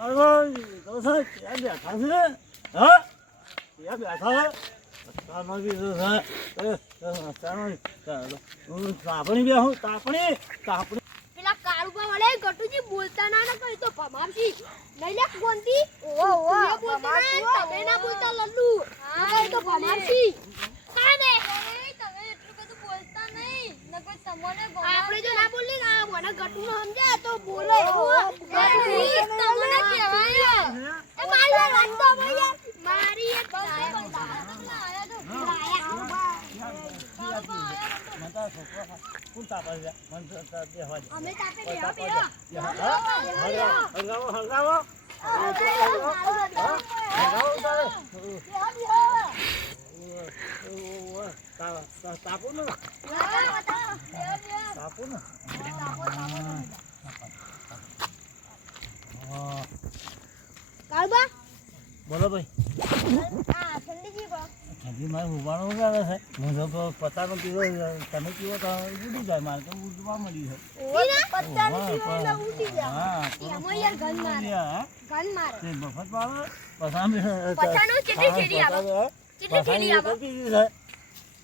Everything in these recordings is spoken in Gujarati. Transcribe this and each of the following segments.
તો છે ત્યાં બેઠા છે હા ત્યાં બેઠા તાનો બી છે તાપણી બે હું તાપણી પેલા કાળુબા વળે ગટુજી બોલતા ના ને કઈ તો ભમાવશી નહીં લે કોંતી ઓ ભમાવશી તમે ના બોલતા લલ્લુ હા તો ભમાવશી કાને તમે એટલું બધું બોલતા નહીં નકર તમને આપણે જો ના બોલી ના મને ગટુ નો સમજે તો બોલે ગટુજી તમને કહેવાય એ મારી વાત તો ભૈયા મારી એક આયા તો કોણ તાપે છે મન બેહવા દે અમે તાપે બેહવા હલગાવો તાપો ને કાળબા બોલો ભાઈ આ ઠંડી બા હજી મારે ઉભાણું ચાલે છે હું જો પચાનો પીવો તમે પીવો તો ઉડી જાય મારે તો ઉડવા મળી છે મફત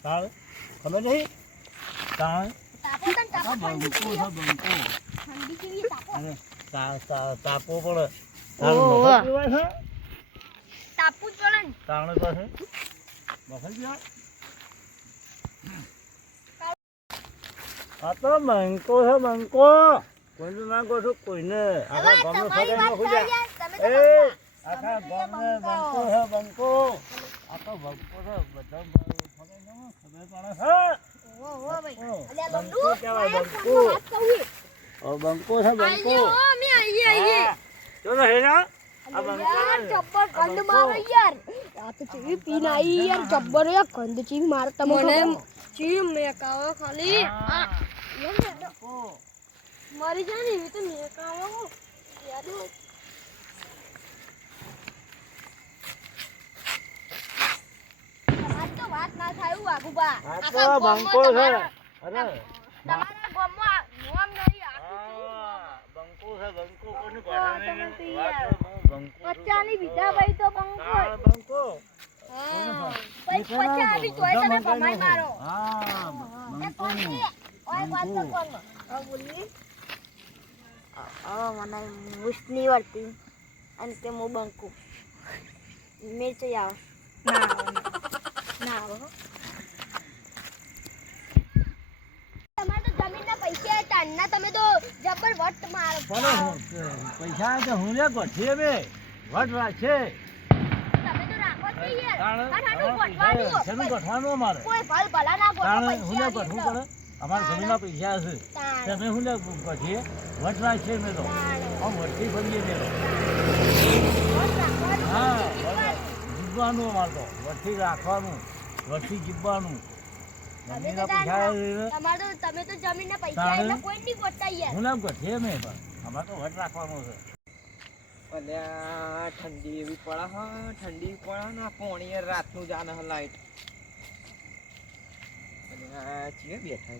આવે ખબર નહીં તાપો પડે તાપુ જ પડે તાણે પાસે મફત આ તો બંકો છે બંકો કોઈને ના ગોઠો કોઈને આખા ગામનો ફરે ન ખુજા આખા ગામને બંકો છે બંકો આ તો બંકો છે બધા ફરે ન ખબર પડે છે બંકો કહેવાય બંકો ઓ બંકો છે બંકો અમે આઈએ ચલો હેરા આ બંકો જબ્બર ગંધ મારે યાર આ તો ચીવી પીને આઈ યાર જબ્બર યાર ગંધ ચીવી મારે તમને ચીવી મેકાવો ખાલી આ મારી જાની એ તો મેકાવો યાદ હો તમારી તો વાત ના થાય વાગુબા આ તો બંકો છે અરે તમારા ગામમાં નામ નહીં બંકો છે બંકો કોને ગોઠા નહીં બંકો પચાની બીજા ભાઈ તો બંકો બંકો હા ભાઈ પચા આવી તોય તમે ભમાઈ મારો હા બંકો ઓય વાત તો કોણ આ બોલી મને મુસ્ની વર્તી અને તે મો બંકો મિર્ચ આવ ના તમારે તો જમીનના પૈસા તાનના તમે તો જબર વટ મારો પૈસા તો હું લે ગોઠીએ બે વટ રાખે તમે તો રાખો જ નહીં યાર કાઠાનું ગોઠવાનું જમીન ગોઠવાનું અમારે કોઈ ભલ ભલા ના ગોઠો હું લે ગોઠવું પડે અમારે જમીનના પૈસા છે તમે હું લે ગોઠીએ વટ રાખે મેં તો આમ વટથી ભરીએ મેં હા જીવવાનું અમારે તો વટથી રાખવાનું વટથી જીવવાનું જમીનના પૈસા તમારે તો તમે તો જમીનના પૈસા એટલે કોઈ નહીં ગોઠતા યાર હું ના ગોઠીએ મેં પણ અમારે તો વટ રાખવાનું છે અલ્યા ઠંડી એવી પડે હા ઠંડી પડે ને પોણી રાતનું જાને હ લાઈટ અલ્યા ચીએ બેઠા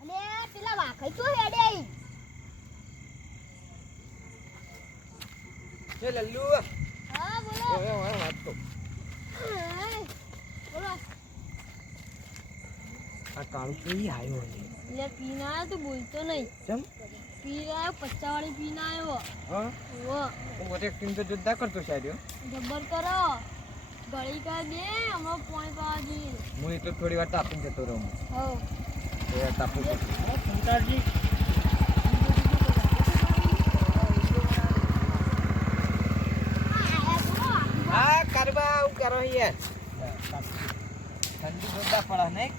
અને પેલા વાખઈ તો હેડે છે લલ્લુ હા બોલો ઓય ઓય વાત તો બોલો આ કાળુ કેવી આવ્યો લે પીના તો બોલતો નહીં કેમ પીના 50 વાળી પીના આવ્યો હા ઓ હું એક ટીમ તો જુદા કરતો સાહેબ જબ્બર કરો ગળી કા દે હમણાં પોણી પાજી હું એ તો થોડી વાર તાપીને જતો રહું હો એ તાપું સંતાજી હા કારબા હું કરો યાર ઠંડી જોરદાર પડે નહીં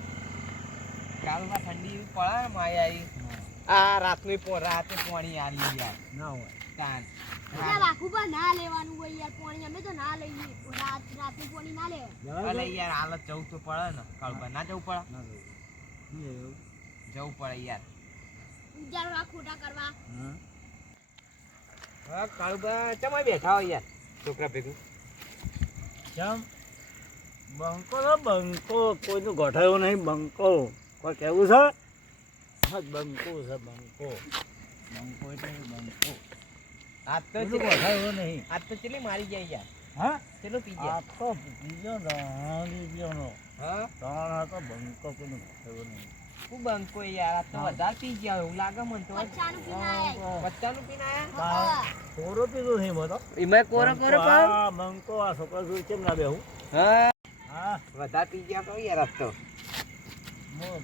કાલમાં ઠંડી એવી પડે માયા આવી આ રાતે પાણી આલી યાર ના હોય તાન પેલા વાખુબા ના લેવાનું હોય યાર પાણી અમે તો ના લઈએ રાતનું પાણી ના લેવાય અલે યાર હાલત જવું તો પડે ને કાળબા ના જવું પડે ના જવું પડે યાર ઉજારવા ખોટા કરવા હા કાળબા ચમાય બેઠા હોય યાર છોકરા ભેગું કેમ બંકો ને બંકો કોઈનું ગોઠાયું નહીં બંકો કોઈ કેવું છે બંકો છે બંકો બંકો એટલે બંકો આજ તો પેલું ગોઠાયો નહીં. આજ તો ચેલી મારી ગયા યાર હા? ચેલો પી ગયા આ તો બીજો રાણી ગયોનો. હા ત્રણ હતો બંકો કોઈનો ગોઠાયો નહીં. હું બંકો યાર આજ તો વધારે પી ગયા એવું લાગે મને તો બચ્ચાનું પીને આયા. બચ્ચાનું પીને આયા હા. કોરો પીધો નહીં બધો. એમાં કોરો કોરો બંકો, પાવ આ બંકો આ છોકરા જોઈ કેમ ના બેહું? હા હા વધારે પી ગયા કહું યાર આજ તો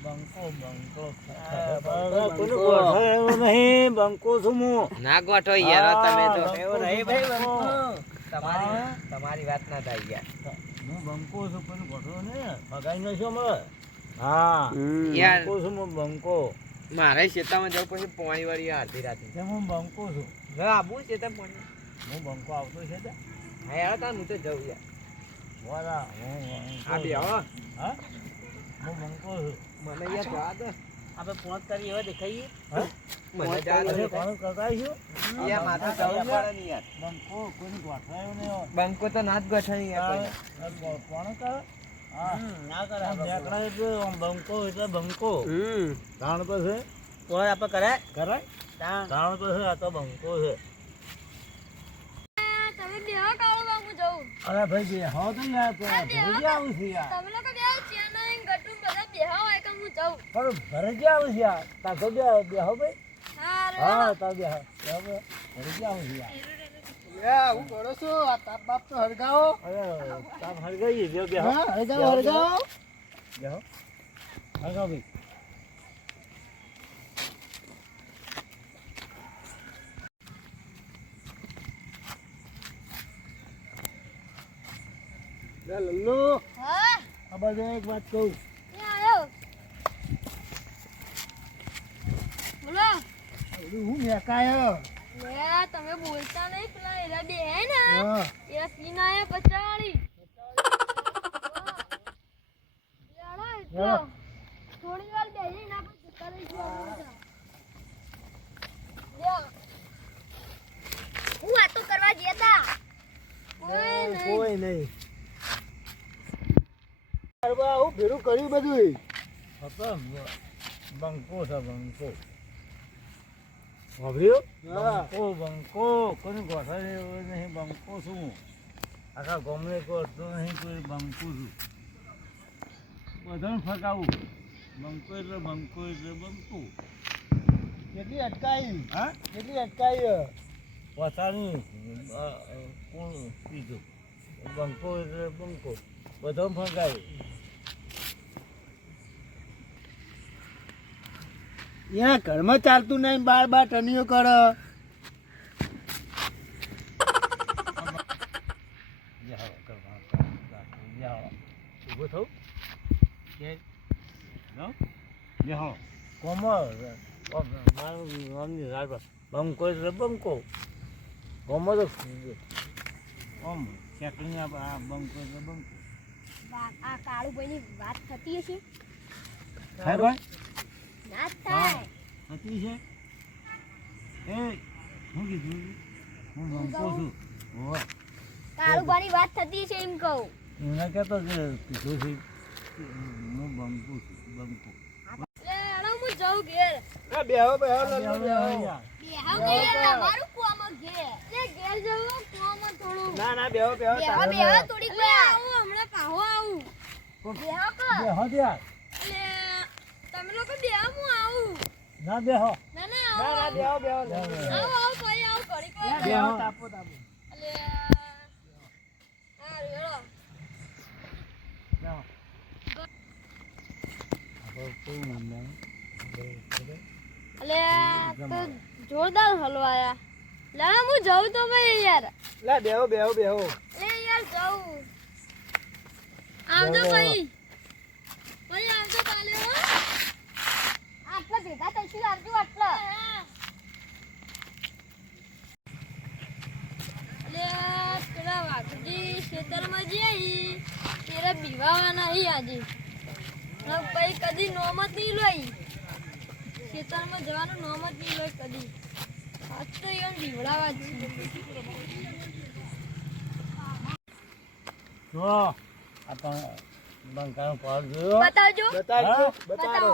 બંકો બંકો હા, કોઈનો ગોઠાયો નહીં. બંકો છું હું. ના ગોઠો યાર તમે તો હા, એવું નહીં ભાઈ બંકો. તમારી હા. તમારી વાત ના થાય યાર હું બંકો છું કોઈનો ગોઠાયો નહીં. ભગાઈ નાખ્યો મને. હા યાર બંકો છું હું બંકો. મારે શેતામાં જવું પછી પોણી વાળી આરતી રાતે કેમ હું બંકો છું. હા આબુ શેતા પોણી હું બંકો આવતો છે તે. હા યાર તાર હું તો જવું યાર બોલા હું બંકો આ બે છું. હો હા હું બંકો છું. મને યાર જવા દે આપણે પોંચ કરી એવા દેખાઈએ હા? મને જવા દે અરે કોણ કરતા છું? યાર માથે જવું પડે ને યાર બંકો કોઈને ગોઠવાયો નહીં હોય. બંકો તો ના જ ગઠાઈ યાર કોણ કરે? હા ના આમ નેકળા એટલે આમ બંકો એટલે બંકો. હમ જાણ તો છે કોઈ આપણે કરે કરાય? જાણ તો છે આ તો બંકો છે. તમે બેહો કાળુબા હું જઉં. અરે ભાઈ બે હો તો યાર ભરજી આવું છે યાર. તમે લોકો બેહો ચેનઈ ગટુ બધા બેહો હોય કે હું જઉં. પણ ભરજી આવું છે યાર. તાર તો બે હો ભાઈ. હા રે. હા તાર બે હો. ભરજી આવું છે યાર. હું કરો છો આ તાપ બાપ તો હરગાવો અરે તાર હરગાઈએ બે બે હો. હરગાવો હરગાવો બે હો. હરગાવ ભાઈ. લલ્લુ હા આ બાજુ એક વાત કહું. એ આયો. બોલો. હું મેકાયો. લે તમે બોલતા નહીં પેલા એરા બે હે ને હા એ પીને આયા પચાવાળી. હા. થોડી વાર બેહી ના પછી જતા રહીશું. લ્યો. હું વાતો કરવા ગયા તા. કોઈ નહીં. કોઈ નહીં. હું ભેરું કર્યું બધું. બંકો છે બંકો. વાપર્યો? બંકો બંકો કોઈ ગોઠવાય એવો નહીં. બંકો છું હું. આખા ગામને ગોઠતો નહીં કોઈ. બંકો છું. બધાને ફકાવું. બંકો એટલે બંકો એટલે બંકો. કેટલી અટકાઈ? હા કેટલી અટકાઈ? પોતાની કોણ કીધું? બંકો એટલે બંકો. બધા ફગાય. યા ઘરમાં ચાલતું નહીં બાર બાર ટનીઓ કર ઊભો થવું કે બેહો કોમર મારું નામની રાત બંકો એટલે બંકો કોમર ઓમ ચેકિંગ આ બંકો એટલે બંકો. આ કાળુભાઈની વાત થતી હશે થાય ભાઈ ના જ થાય. હતી છે એ હું કીધું હું બંકો છું. ઓહ કાળુભાઈની વાત થતી હશે એમ કહું. એને કહેતો કે કીધું છે હું બંકો છું બંકો. લે હેડો હું જાઉં ઘેર. બેહો બેહો યાર બેહો ઘેર તમારું કોમ ઘેર. લે ઘેર જવું કોમ થોડું. ના ના બેહો બેહો બેહો બેહો થોડીક વાર આવું હમણાં પાહો આવું. બેહો કો. બેહો ત્યાં લે તમે લોકો બેહો હું આવું. ના બેહો ના ના ના આવો ના આવો. બેહો બેહો આવો આવો ભાઈ આવો ઘડીક વાર. બેહો તાપો તાપો લે હા હેડો. અલે તો જોરદાર હલવાયા. લે હું જાઉં તો ભાઈ યાર. લે બેહો બેહો બેહો લે યાર જાઉં. આવજો ભાઈ. ભાઈ આવજો કાલે હો. આટલા ભેગા થઈશું આવજો આટલા. અલે પેલા વાઘજી ખેતરમાં જઈ તેરા બીવાવાના નહીં આજે. ભાઈ કદી નોમત નહીં લઈ. ખેતરમાં જવાનું નોમત નહીં લઈ કદી. આજ તો એમ બીવડાવા જ છે. જો આ બંકાનો પાડ જોયો બતાવજો. બતાડજો હા? બતાડો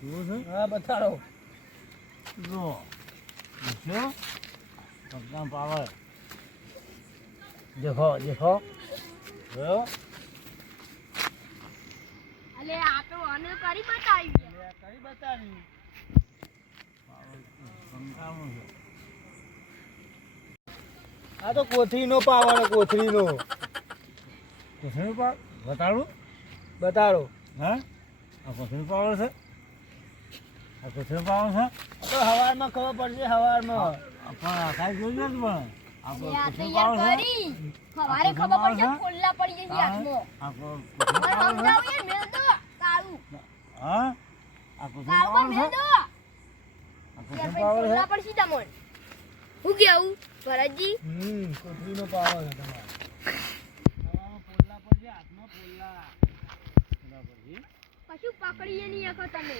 જોયું છે હા બતાડો જો જો પગના પાવર દેખો દેખો જોયો અલે આ તો અને કરી બતાવી કઈ બતાવી પંખાનું છે આ તો કોથળીનો પાવર કોથળીનો કુસરી પાવર બતાડું બતાડો હા આ કુસરી પાવર છે આ કુસરી પાવર છે તો હવારમાં ખબર પડશે હવારમાં પણ આખા જોઈએ જ પણ આ આ તો કુસરી યાર પાવર છે કરી ખવારે ખબર પડશે ખોલ્લા પડી ગઈ હાથમાં આ મને સમજાવ યાર મેલ દો કાળું હા આ કુસરી કાળું પાવર છે મેલ દો આ યાર કુસરી ભાઈ પાવર છે ખોલ્લા પડશે તમને હું કેવું ભરતજી કોથળીનો પાવર છે તમારે પોલ્લા પર છે હાથમાં પોલ્લા કશું પકડીએ નહીં શકો તમે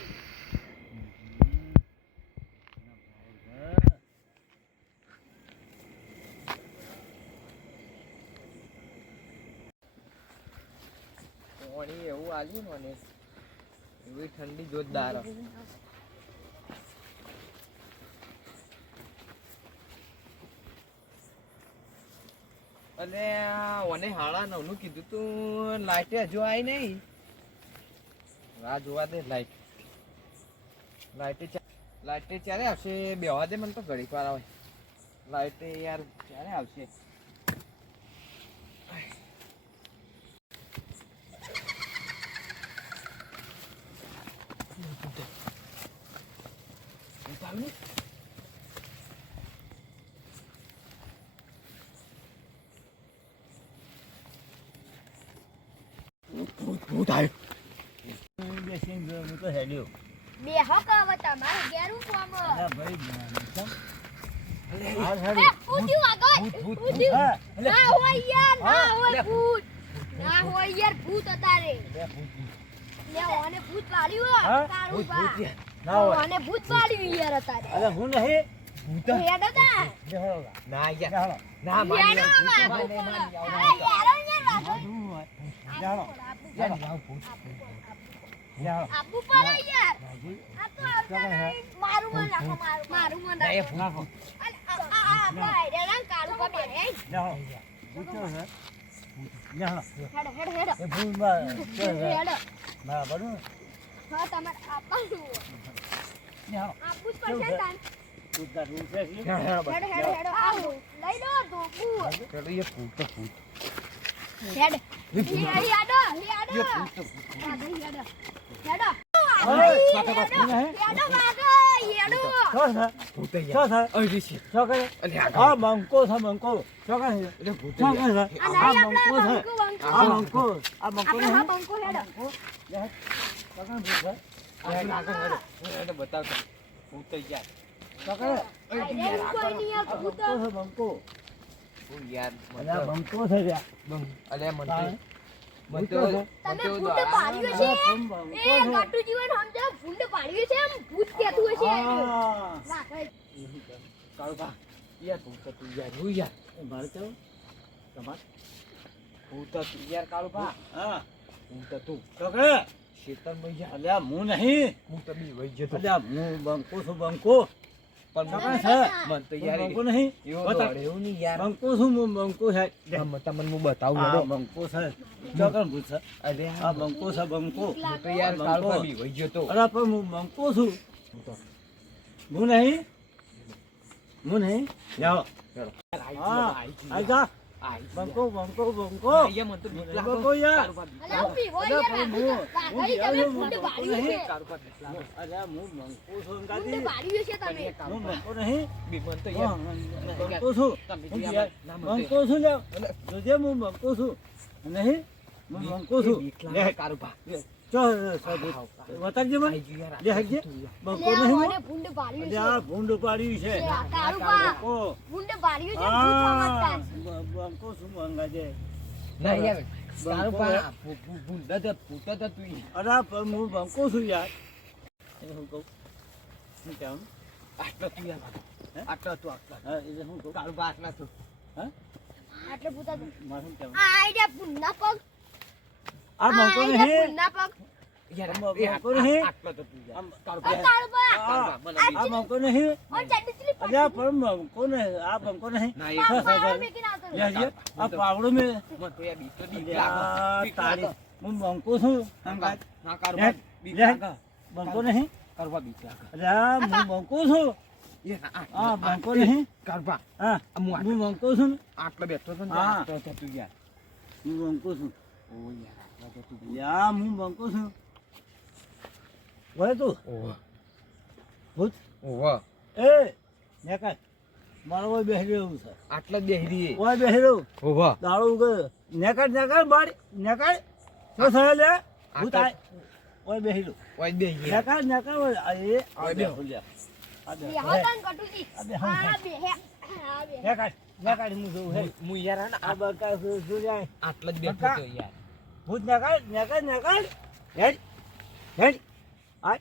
પાણી એવું આલ્યું મને એવી ઠંડી જોરદાર અને મને હાડા નવનું કીધું તું લાઈટે હજુ આવી નહીં રાહ જોવા દે લાઈટે ક્યારે આવશે બેવા દે મને તો ઘડીક વાર આવે લાઈટે યાર ક્યારે આવશે ભૂત આવ્યો બેસીને જોયો, હું તો હેડ્યો બે હક આવે તમારે ઘેરું કોમ અલા ભાઈ કેમ? હાલ એ હેડ્યો. પૂછ્યું આગળ પૂછ્યું હા, એટલે ના હોય યાર ના હા, હોય એટલે ભૂત ના હોય યાર ભૂત અતારે બે ભૂત. લે ઓને ભૂત પાડ્યું હા? કાળું ભૂત, બા ના હોય. ઓને ભૂત પાડ્યું યાર અતારે અલા હું નહીં હેડો તા બેહો. ના યાર જાણો. ના હેડો મારી યાર, આમાં ભૂત ભૂત માને, પડો. માને, અરે યાર યાર બધું હોય. જાણો. જાણો. જાણો. આપુ પડે યાર રાજી. આ તો આવતા નહીં. મારું મન રાખો મારું મન ના, એ રાખો નાખો. અલે, આ ભાઈ રે રંગ કાળું પર બેઠે હે. જાણો. ભૂત કેવો છે? જાણો. હેડો એ ભૂતમાં કેવો છે? હેડો બરાબર ને? હા તમારે આપવાનું જાણો. આપવું જ પડશે તાન ભૂતના રૂલ છે કે? હેડો આવો લઈ લો ધોકું ચલો એ ભૂત તો ભૂત હેડ હેડો એ હેડો ભૂત તો ભૂત હેડો ઓય, હેડો પાછો પાછો નહીં. હેડો વાગો હેડો શું છે? ભૂત શું યાર છે? અરે ઋષિ શું કરે? અરે આ આ બંકો છે બંકો. શું કરે છે? એટલે ભૂત શું યાર. કરે છે? આ આ નહીં બંકો આપણે છે. બંકો આ બંકો. આ બંકો આપણે નહીં. હા બંકો હેડો લે, પકડ ભૂત છે. આગળ આગળ હેડો. હેડો બતાવતો ભૂત યાર પકડ. આઈ રે કોઈ નહીં આ આ ભૂત બંકો છે બંકો. ભૂત યાર અરે આ બંકો છે ત્યાં. અરે મન તાણે. તો તમે ભૂત પાડ્યું છે અરે પણ બંકો એ છે. ગાટુ જીવન સમજો ભૂત પાડ્યું છે એમ ભૂત કહેતું હશે આ હા. રાખે કાળુ બા યાર ભૂત તું યાર હું યાર એ મારે ચાલો. તમારે. ભૂત તું યાર કાળુ બા હા. ભૂત તું પકડ. શેતર માં યાર અલ્યા હું નહીં. હું તો બી વઈ જતો અલ્યા હું બંકો છું બંકો. પણ પકડ મને છે. મન તો યાર બંકો નહીં. એવો બતાવ. દોડે એવું નહીં યાર બંકો છું હું બંકો છે. આ તમને હું બતાવું આ હેડો. બંકો છે. ચોકન ભૂત છે. અરે આ બંકો છે બંકો. હું તો યાર બંકો. કાળુ બા બી વઈ જતો અરે પણ હું બંકો છું. હું નહીં. હું નહીં. જાઓ. હા. આઈ જા. બંકો બંકો બંકો. અહીંયા મને તો બીક લાગે. બંકો યાર. કાળુ બા બીક અલા હું પીવો યાર રાખો તમે ભૂત પાડ્યું છે કાળુ બા બીક લાગે. અરે હું બંકો છું ભૂત ગાડી. પાડ્યું છે તમે હું બંકો નહીં. બી મને તો હા, યાર બંકો છું. તમે હું યાર યાર ના મને બંકો છું લે. જોજે હું બંકો છું. નહીં. હું બંકો છું. બીક લે. લાગે કાળુ બા ચો સાબુત. વતાવજે મને. આઈ ગયું યાર લે હજે. બંકો લે નહીં. ઓને ભૂત પાડ્યું અરે છે આ ભૂંડ પાડ્યું છે. એ આ કાળુ બા બંકો. ભૂત પાડ્યું છે ભૂત હા. સમજતા બંકો શું મંગાજે. ના યાર કાળુ બંકો. બા ભૂંડા તો ભૂત તો તું અરે પણ હું બંકો છું યાર. એને હું કહું. શું કહેવાનું? આટલો તું યાર હે? આટલો તું આટલો હા, એટલે હું કહું. કાળુ બા આટલા તું આટલે ભૂત મારે શું કહેવાનું? આ આઈડિયા ભૂતના પગ આ બંકો આઈડિયા નહીં. ભૂતના પગ યાર બંકો નહીં આટલો તો તું યાર આમ કાળુભા કાળુબા આ મને આ બંકો નહીં ઓન ચડતી અલ્યા પણ બંકો નહીં આ બંકો નહીં ના પાવડો મેકીને આવતો લે જે આ પાવડો મે મને તો યાર બીક તો બીક અલ્યા લાગે તારી હું બંકો છું ના કાળુભા બીક લે લાગે બંકો નહીં કાળુભા બીક લાગે અલ્યા હું બંકો છું યાર આ બંકો નહીં કાળુભા હા હું બંકો છું આટલો બેઠો તો ને હા. આટલો છે તું યાર હું બંકો છું ઓ યાર આટલો તો તું યા હું બંકો છું વળે તું ઓવા ભૂત ઓવા એ નેકાય મારો કોઈ બેસી રહ્યું છે આટલો જ બેહી રહી કોઈ બેસી રહ્યું ઓવા દાડો ઉગે નેકાડ બારી નેકાડ શું થયો લે ભૂત આય કોઈ બેસી રહ્યું ઓય બેહી ગયા નેકાડ એ આ ઓય બે બેહો. હુલ્યા આ બે બેહો તન કટુજી આ બે હા આ બે હે આ બે નેકાડ હું જોઉં હે હું યાર હે ને આ બકા શું જાય આટલો જ બેઠો તો યાર ભૂત નેકાડ હેડ હેડ આય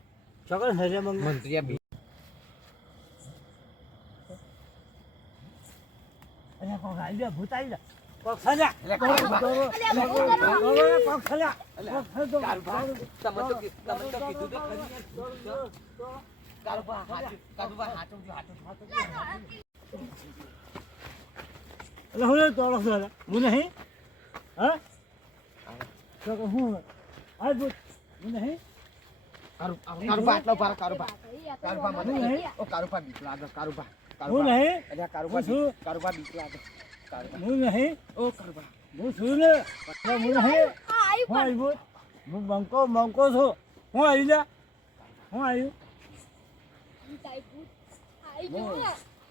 ચોકડ હરે મંગ મને તો યાર બીક અરે કોક આવી ગયા ભૂત આવી ગયા કોક સજા એટલે કાળુભા કોક સજા કાળુભા તમે તો કીધું તો ખરી યાર કાળુભા હાચું જો હાચું એટલે હું તોડો છું હું નહીં હા તો હું આ ભૂત હું નહીં કાળુભા આટલો પાર કાળુભા કાળુભા મને ઓ કાળુભા બીક લાગે કાળુભા હું નહીં અરે કાળુભા હું છું. કાળુભા બીક લાગે કાળુભા હું નહીં ઓ કાળુભા હું છું ને હું નહીં આ હું આયુ આવી ભૂત હું બંકો છું હું આવી જા હું આવ્યું પણ ટાઈપુ આઈ જો હું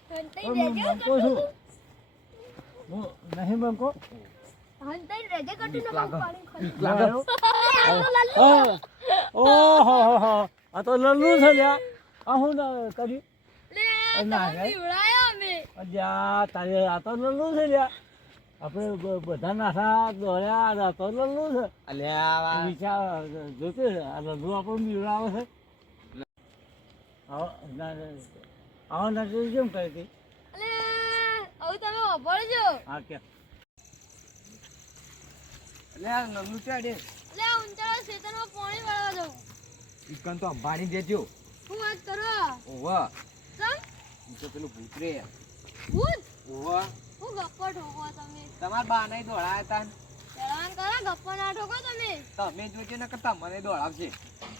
હંતઈ હું રેજે બંકો છું હું નહીં બંકો હંતઈ રેજે કટુ બીક ને લાગે. પાણી ખરી બીક લાગે ઓહો આ તો લલ્લુ છે લ્યા આ હું કર્યું લે ના, તમે રે. પીવડાયા અમે અલ્યા તારે આ તો લલ્લુ છે લ્યા આપણે બધા નાસા દોડ્યા આ તો લલ્લુ છે અલ્યા વિચાર જોતે આ લલ્લુ આપણને બીવડાવે છે આવો નથી કેમ કરી હતી અલે હવે તમે વાપરજો હા કે અલ્યા નમનું ચાડે લે ઉંચાળો ખેતરમાં પાણી વાળવા દો ઈકન તો અંબાડી દેજો હું વાત કરો ઓવા સમ ઈ તો પેલું ભૂત રે ભૂત ઓવા હું ગપ્પો ઠોકો તમે તમાર બા નહીં દોડાયા તા ચડવાન કરો ગપ્પો ના ઠોકો તમે તમે જોજો ને કે તમને દોડાવશે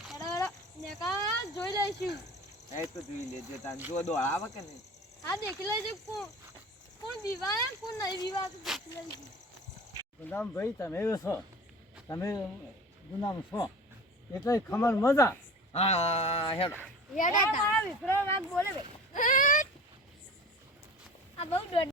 ચડવા નેકા જોઈ લઈશું એ તો જોઈ લેજે તાન જો દોડાવે કે નહીં આ દેખી લેજો કોણ વિવાહ કોણ નહીં વિવાહ તો દેખી લઈશું ગુલામ ભાઈ તમે છો તમે ગુલામ છો એટલે ખબર મજા હા હેડો યાર આ વિફરો વાત બોલે ભાઈ આ બહુ